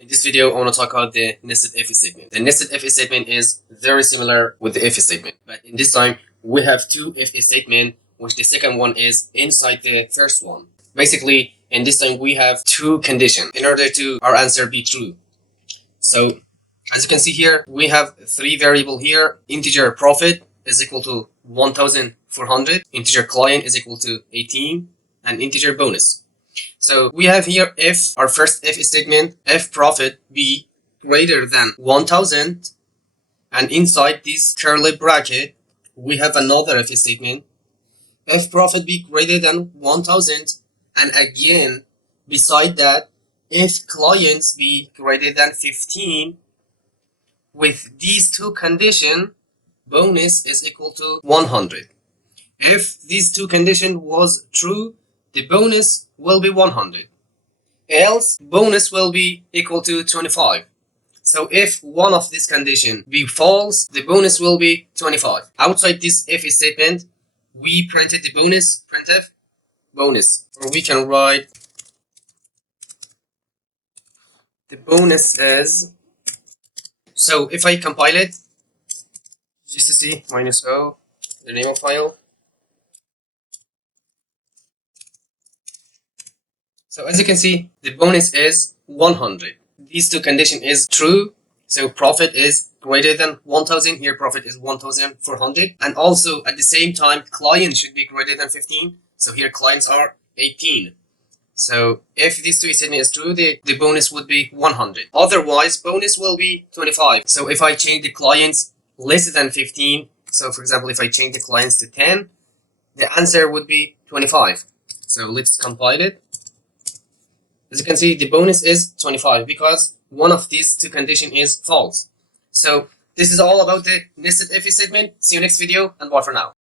In this video, I want to talk about the nested if statement. The nested if statement is very similar with the if statement, but in this time, we have two if statements, which the second one is inside the first one. Basically, in this time, we have two conditions in order to our answer be true. So, as you can see here, we have three variables here. Integer profit is equal to 1,400. Integer client is equal to 18. And integer bonus. So we have here if our first if statement, if profit be greater than 1000, and inside this curly bracket we have another if statement, if profit be greater than 1000, and again beside that if clients be greater than 15. With these two conditions, bonus is equal to 100. If these two conditions was true, the bonus will be 100. Else, bonus will be equal to 25. So if one of these conditions be false, the bonus will be 25. Outside this if statement, we printed the bonus, printf, bonus. Or we can write the bonus is. So if I compile it, gcc -o, the name of file. So as you can see, the bonus is 100. These two conditions is true. So profit is greater than 1000. Here profit is 1,400. And also at the same time, client should be greater than 15. So here clients are 18. So if these two statements is true, the bonus would be 100. Otherwise, bonus will be 25. So if I change the clients less than 15, so for example, if I change the clients to 10, the answer would be 25. So let's compile it. As you can see, the bonus is 25 because one of these two conditions is false. So this is all about the nested if statement. See you next video and bye for now.